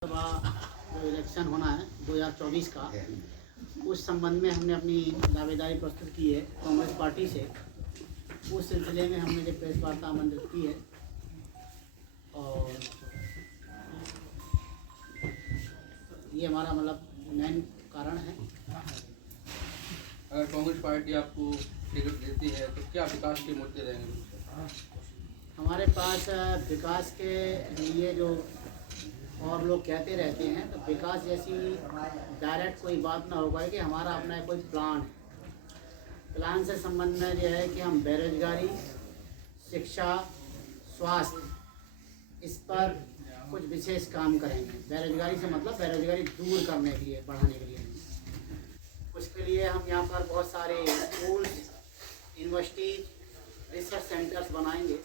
सभा जो इलेक्शन होना है 2024 का, उस संबंध में हमने अपनी दावेदारी प्रस्तुत की है कांग्रेस पार्टी से। उस सिलसिले में हमने जो प्रेस वार्ता आमंत्रित की है और ये हमारा मेन कारण है। अगर कांग्रेस पार्टी आपको टिकट देती है तो क्या विकास के मुद्दे रहेंगे? हमारे पास विकास के लिए जो और लोग कहते रहते हैं, तो विकास जैसी डायरेक्ट कोई बात ना होगा कि हमारा अपना कोई प्लान है। प्लान से संबंध में यह है कि हम बेरोजगारी, शिक्षा, स्वास्थ्य, इस पर कुछ विशेष काम करेंगे। बेरोजगारी से मतलब बेरोजगारी दूर करने के लिए, बढ़ाने के लिए। उसके लिए हम यहाँ पर बहुत सारे स्कूल्स, यूनिवर्सिटीज, रिसर्च सेंटर्स बनाएंगे।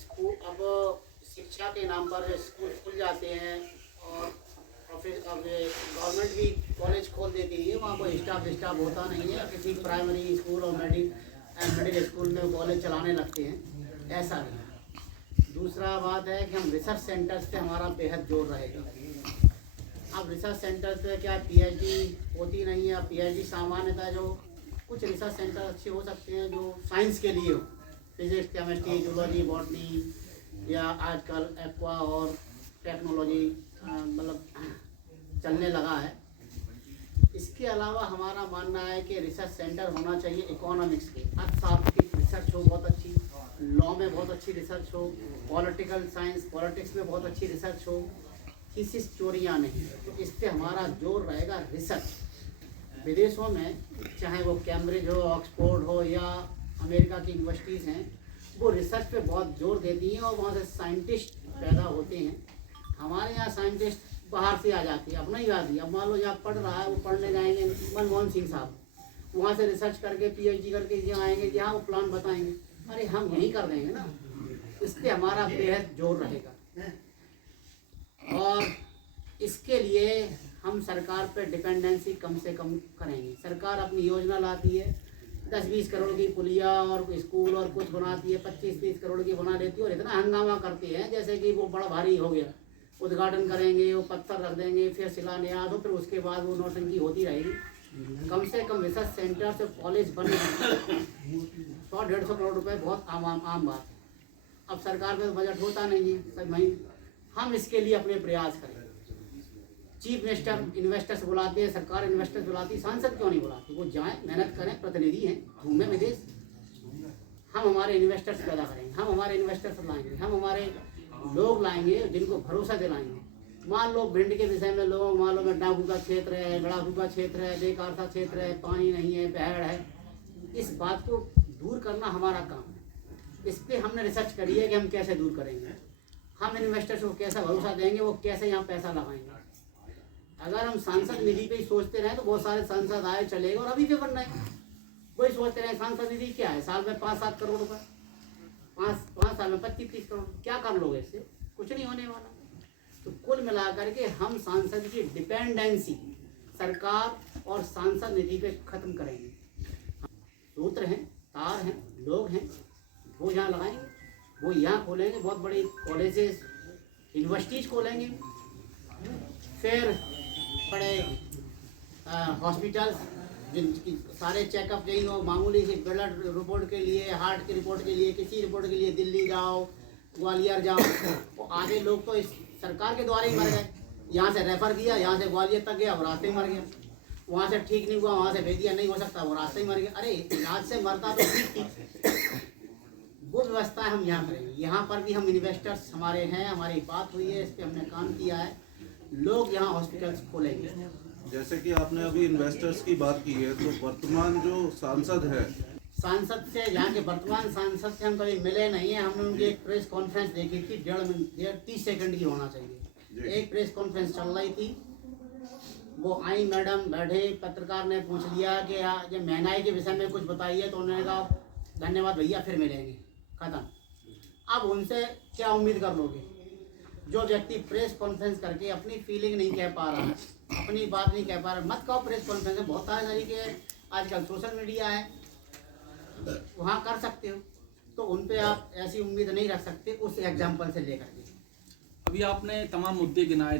स्कूल अब शिक्षा के नाम पर स्कूल खुल जाते हैं और फिर अब गवर्नमेंट भी कॉलेज खोल देती है, वहाँ कोई स्टाफ होता नहीं है। किसी प्राइमरी स्कूल और मिडिल स्कूल में कॉलेज चलाने लगते हैं, ऐसा नहीं। दूसरा बात है कि हम रिसर्च सेंटर्स पे हमारा बेहद जोर रहेगा। अब रिसर्च सेंटर पे क्या पीएचडी होती नहीं है। पीएचडी सामान्यतः जो कुछ रिसर्च सेंटर अच्छे हो सकते हैं जो साइंस के लिए हो, फिजिक्स, केमिस्ट्री, जूलॉजी, बॉटनी, या आजकल एक्वा और टेक्नोलॉजी चलने लगा है। इसके अलावा हमारा मानना है कि रिसर्च सेंटर होना चाहिए इकोनॉमिक्स के। अर्थशास्त्र की रिसर्च हो बहुत अच्छी, लॉ में बहुत अच्छी रिसर्च हो, पॉलिटिकल साइंस, पॉलिटिक्स में बहुत अच्छी रिसर्च हो, किसी चोरियाँ नहीं। तो इस पर हमारा जोर रहेगा रिसर्च। विदेशों में चाहे वो कैम्ब्रिज हो, ऑक्सफोर्ड हो या अमेरिका की यूनिवर्सिटीज़ हैं, वो रिसर्च पे बहुत जोर देती हैं और वहाँ से साइंटिस्ट पैदा होते हैं। हमारे यहाँ साइंटिस्ट बाहर से आ जाती है, अपना ही आती है। अब मान लो जहाँ पढ़ रहा है, वो पढ़ने जाएंगे मनमोहन सिंह साहब, वहाँ से रिसर्च करके पीएचडी करके यहाँ आएंगे, जहाँ वो प्लान बताएंगे। अरे हम यहीं कर देंगे ना। इस पर हमारा बेहद जोर रहेगा और इसके लिए हम सरकार पर डिपेंडेंसी कम से कम करेंगे। सरकार अपनी योजना लाती है, 10-20 करोड़ की पुलिया और स्कूल और कुछ बनाती है, 25-30 करोड़ की बना लेती है और इतना हंगामा करते हैं जैसे कि वो बड़ा भारी हो गया। उद्घाटन करेंगे, वो पत्थर रख देंगे, फिर शिलान्यास हो, फिर उसके बाद वो नौटंकी होती रहेगी। कम से कम रिसर्च सेंटर से कॉलेज बने 100-150 करोड़ रुपए बहुत आम बात है। अब सरकार में बजट होता नहीं है सब वहीं। हम इसके लिए अपने प्रयास करें। चीफ मिनिस्टर इन्वेस्टर्स बुलाते हैं, सरकार इन्वेस्टर्स बुलाती है, सांसद क्यों नहीं बुलाती? वो जाएं, मेहनत करें, प्रतिनिधि हैं, घूमें विदेश। हम हमारे इन्वेस्टर्स पैदा करेंगे, हम हमारे इन्वेस्टर्स लाएंगे, हम हमारे लोग लाएंगे जिनको भरोसा दिलाएंगे। मान लो भिंड के विषय में लोग, मान लो डाकू का क्षेत्र है, गड़ाकू का क्षेत्र है, बेकार सा क्षेत्र है, पानी नहीं है, पहाड़ है। इस बात को दूर करना हमारा काम है। इस पर हमने रिसर्च करी है कि हम कैसे दूर करेंगे, हम इन्वेस्टर्स को कैसा भरोसा देंगे, वो कैसे यहाँ पैसा लगाएंगे। अगर हम सांसद निधि पे ही सोचते रहे तो बहुत सारे सांसद आए चले गए और अभी भी बन रहे हैं। वही सोचते रहे सांसद निधि क्या है, साल में 5-7 करोड़ रुपए, 5 साल में 25-30 करोड़, क्या कर लोगे इससे? कुछ नहीं होने वाला। तो कुल मिलाकर के हम सांसद की डिपेंडेंसी सरकार और सांसद निधि पे खत्म करेंगे। सूत्र हैं, तार हैं, लोग हैं, वो यहाँ लगाएंगे, वो यहाँ खोलेंगे, बहुत बड़ी कॉलेजेस, यूनिवर्सिटीज खोलेंगे, फिर बड़े हॉस्पिटल्स जिनकी सारे चेकअप यही हो। मामूली सी ब्लड रिपोर्ट के लिए, हार्ट की रिपोर्ट के लिए, किसी रिपोर्ट के लिए दिल्ली जाओ, ग्वालियर जाओ। तो आगे लोग तो इस सरकार के द्वारा ही मर गए। यहाँ से रेफर किया, यहाँ से ग्वालियर तक गया, वो रास्ते ही मर गया। वहाँ से ठीक नहीं हुआ, वहाँ से भेज दिया, नहीं हो सकता, वो रास्ते ही मर गया। अरे इलाज से मरता तो ठीक थी। वो व्यवस्था हम यहाँ करेंगे। यहाँ पर भी हम इन्वेस्टर्स हमारे हैं, हमारी बात हुई है, इस पर हमने काम किया है। लोग यहाँ हॉस्पिटल्स खोलेंगे। जैसे कि आपने अभी इन्वेस्टर्स की बात की है, तो वर्तमान जो सांसद है, सांसद से, यहाँ के वर्तमान सांसद से हम कभी मिले नहीं हैं। हमने उनकी एक प्रेस कॉन्फ्रेंस देखी थी, 30 सेकंड की होना चाहिए। एक प्रेस कॉन्फ्रेंस चल रही थी, वो आई, मैडम बैठे, पत्रकार ने पूछ लिया कि जब महंगाई के विषय में कुछ बताइए, तो उन्होंने कहा धन्यवाद भैया, फिर मिलेंगे, खत्म। अब उनसे क्या उम्मीद कर लोगे? जो व्यक्ति प्रेस कॉन्फ्रेंस करके अपनी फीलिंग नहीं कह पा रहा है, अपनी बात नहीं कह पा रहा, मत कहो प्रेस कॉन्फ्रेंस में। बहुत सारे तरीके, आजकल सोशल मीडिया है, वहाँ कर सकते हो। तो उन पे आप ऐसी उम्मीद नहीं रख सकते उस एग्जाम्पल से लेकर के। अभी आपने तमाम मुद्दे गिनाए